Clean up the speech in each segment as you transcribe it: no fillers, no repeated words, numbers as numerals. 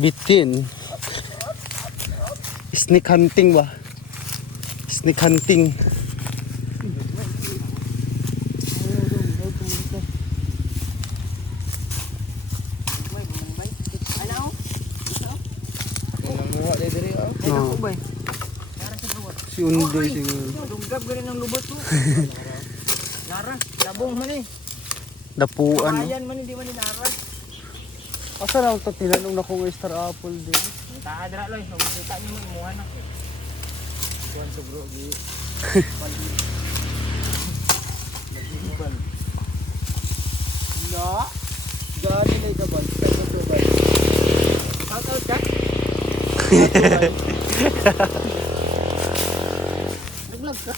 Bitin. Snake hunting ba? Snake hunting. Si Undoy siguro. Dunggab ganun ang lubot ko. Nara, labong man eh. Dapuan. Ayan man hindi man ni nara. Asa na ito tinanong na kung star apple din. Taadra loy, kita niyo mo imuhan na. Kuan sobro gi. Nagibal. Na. Gani lay ka bal. Out ka? Vlog ka?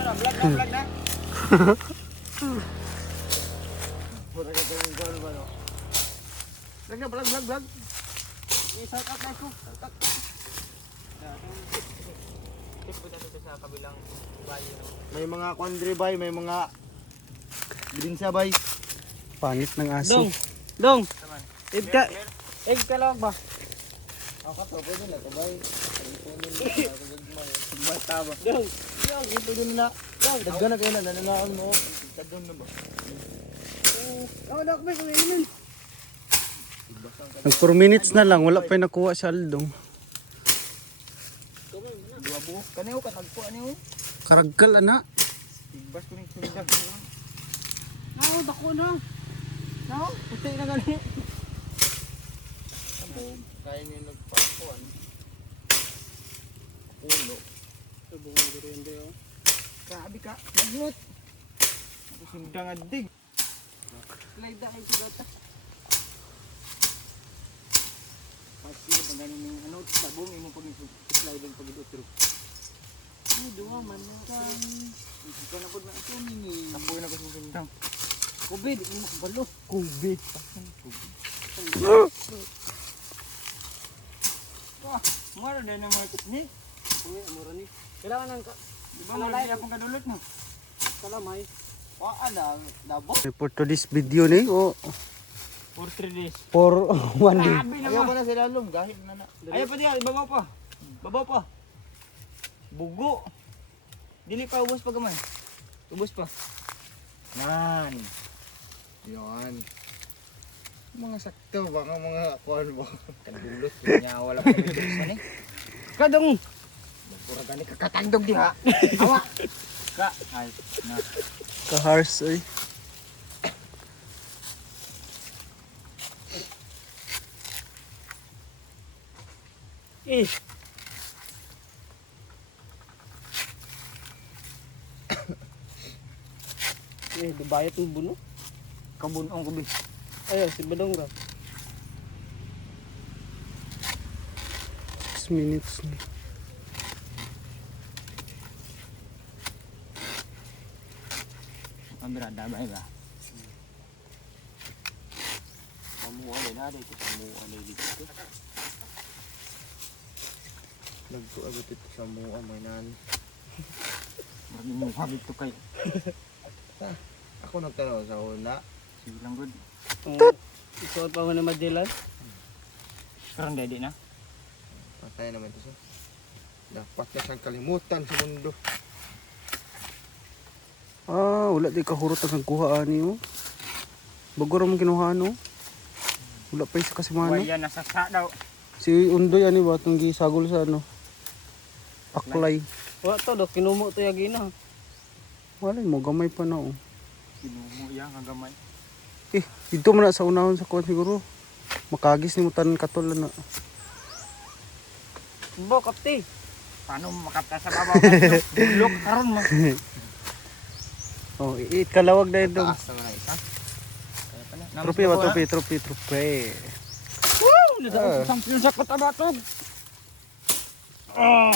Ano, vlog na? Pura ka yung goal ba no? Vlog na, vlog. I-shout out na ko. Shout out. Tip ko dito sa kabilang bayo. May mga kondre bay, may mga grinsa bay. Pangit ng aso. Dong. Egg ka lang ba? Ako to, pwede na to bay. Bata ba? Dong. Ito din na. Dong. Daggan na kayo na, nananaan mo. Daggan na ba? Nak ba kung inin? Nag 4 minutes na lang, wala pa yung nakuha si Aldong. Dua buhok. Kaniyo ka, tagpo aniyo. Karagkal ana. Tigbas ko ning sundag. Nao, dako na. Nao, puti na gani. Kaya niyo nagpakuan. Pulo. Sabong dirende oh. Grabe ka, magnot. Ako sundang adig. Slide da kay sigata. Pasti pagano ning ano sabong imo pag slide ang pagidutro. Ay duwa man kan. Ikaw na pud na ito ni. Ako na ko sundang. Kubid, imo kabalo. Kubid. Kubid. Wah, mura din ang mga teknik. Mura ni. Kailangan ng di ba malay akong kadulot mo? Kalamay. Wa ada dabo. For today's video ni o For 3 days. for 1 day. Ayaw pa na sila lum, gahit na na. Ayaw pa diya, ibabaw pa. Babaw pa. Bugo. Dili pa ubos pa gamay. Ubos pa. Nan. Yon. Mga sakto ba nga mga kuan mo? Kadulot niya wala pa man eh. Kadong. Pura gani kakatandog diha. Awa. Ka ay na. Ka-harsh ay. Eh. Dibayat ng buno. Kabunong ko bis. Ayo si Badong ra. 6 minutes ni. Kamera damay ba? Kamu ada na dito, kamu ada dito. Nagtuagot ito sa mua may nan. Marami mo habit to kay. Ako nagtanong sa una. Sige lang good. Isuot pa mo na Magellan. Karang dede na. Patay naman ito siya. Dapat na siyang kalimutan sa mundo. Ah, wala di kahurot ang kuha ani oh. Bago ra man kinuha no. Wala pa isa kasi mano. Waya nasa sa daw. Si Undoy ani ba tong gisagol sa ano? Aklay. Wa to do kinumo to yagi na. Wala mo gamay pa na oh. Kinumo yang ang gamay. Dito man na sa unahon sa kuan siguro. Makagis ni mo tanan katol na. Bo kapti. Paano makapta sa babaw? Bulok karon mo. Oh, iit kalawag na yun dong. Taas na isa. Tropi ba? Tropi. Woo! Nasa champion sa katabatog. Ah!